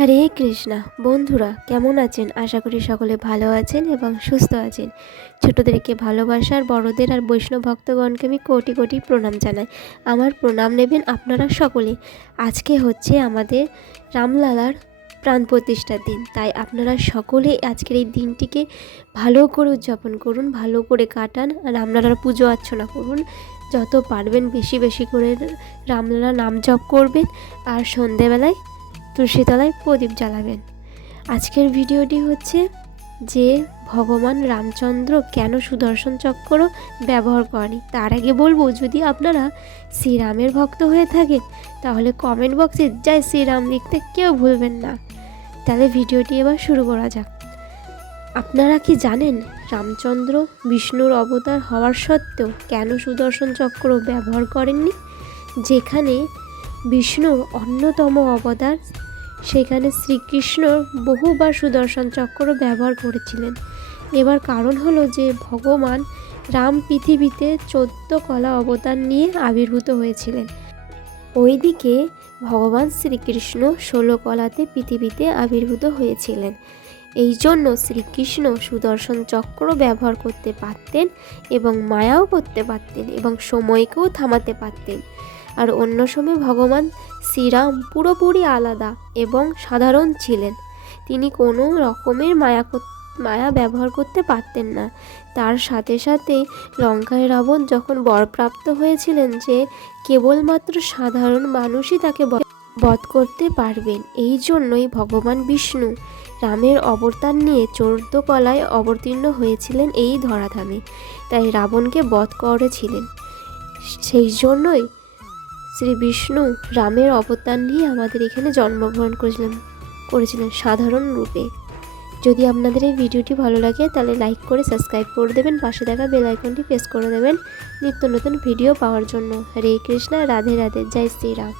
হরে কৃষ্ণা বন্ধুরা, কেমন আছেন? আশা করি সকলে ভালো আছেন এবং সুস্থ আছেন। ছোটদেরকে ভালোবাসার, বড়দের আর বৈষ্ণব ভক্তগণকে আমি কোটি কোটি প্রণাম জানাই। আমার প্রণাম নেবেন আপনারা সকলে। আজকে হচ্ছে আমাদের রামলালার প্রাণ প্রতিষ্ঠার দিন, তাই আপনারা সকলে আজকের এই দিনটিকে ভালো করে উদযাপন করুন, ভালো করে কাটান আর রামলালার পুজো অর্চনা করুন। যত পারবেন বেশি বেশি করে রামলালার নাম জপ করবেন আর সন্ধেবেলায় তুলসীতলায় প্রদীপ জ্বালাবেন। আজকের ভিডিওটি হচ্ছে যে ভগবান রামচন্দ্র কেন সুদর্শন চক্র ব্যবহার করেনি। তার আগে বলবো, যদি আপনারা শ্রীরামের ভক্ত হয়ে থাকেন তাহলে কমেন্ট বক্সে জয় শ্রীরাম লিখতে কেউ ভুলবেন না। তাহলে ভিডিওটি এবার শুরু করা যাক। আপনারা কি জানেন রামচন্দ্র বিষ্ণুর অবতার হওয়ার সত্ত্বেও কেন সুদর্শন চক্র ব্যবহার করেননি? যেখানে বিষ্ণুর অন্যতম অবতার, সেখানে শ্রীকৃষ্ণ বহুবার সুদর্শন চক্র ব্যবহার করেছিলেন। এবার কারণ হলো যে ভগবান রাম পৃথিবীতে 14 কলা অবতার নিয়ে আবির্ভূত হয়েছিলেন। ওইদিকে ভগবান শ্রীকৃষ্ণ 16 কলাতে পৃথিবীতে আবির্ভূত হয়েছিলেন। এই জন্য শ্রীকৃষ্ণ সুদর্শন চক্র ব্যবহার করতে পারতেন এবং মায়াও করতে পারতেন এবং সময়কেও থামাতে পারতেন। আর অন্য সময় ভগবান শ্রীরাম পুরোপুরি আলাদা এবং সাধারণ ছিলেন। তিনি কোনো রকমের মায়া ব্যবহার করতে পারতেন না। তার সাথে সাথে লঙ্কায় রাবণ যখন বরপ্রাপ্ত হয়েছিলেন যে কেবলমাত্র সাধারণ মানুষই তাকে বধ করতে পারবেন, এই জন্যই ভগবান বিষ্ণু রামের অবতার নিয়ে 14 কলায় অবতীর্ণ হয়েছিলেন এই ধরাধামে। তাই রাবণকে বধ করেছিলেন। সেই জন্যই শ্রী বিষ্ণু রামের অবতার নিয়ে আমাদের এখানে জন্মগ্রহণ করেছিলেন সাধারণ রূপে। যদি আপনাদের এই ভিডিওটি ভালো লাগে তাহলে লাইক করে সাবস্ক্রাইব করে দেবেন, পাশে থাকা বেল আইকনটি প্রেস করে দেবেন নিত্য নতুন ভিডিও পাওয়ার জন্য। হরে কৃষ্ণা, রাধে রাধে, জয় শ্রীরাম।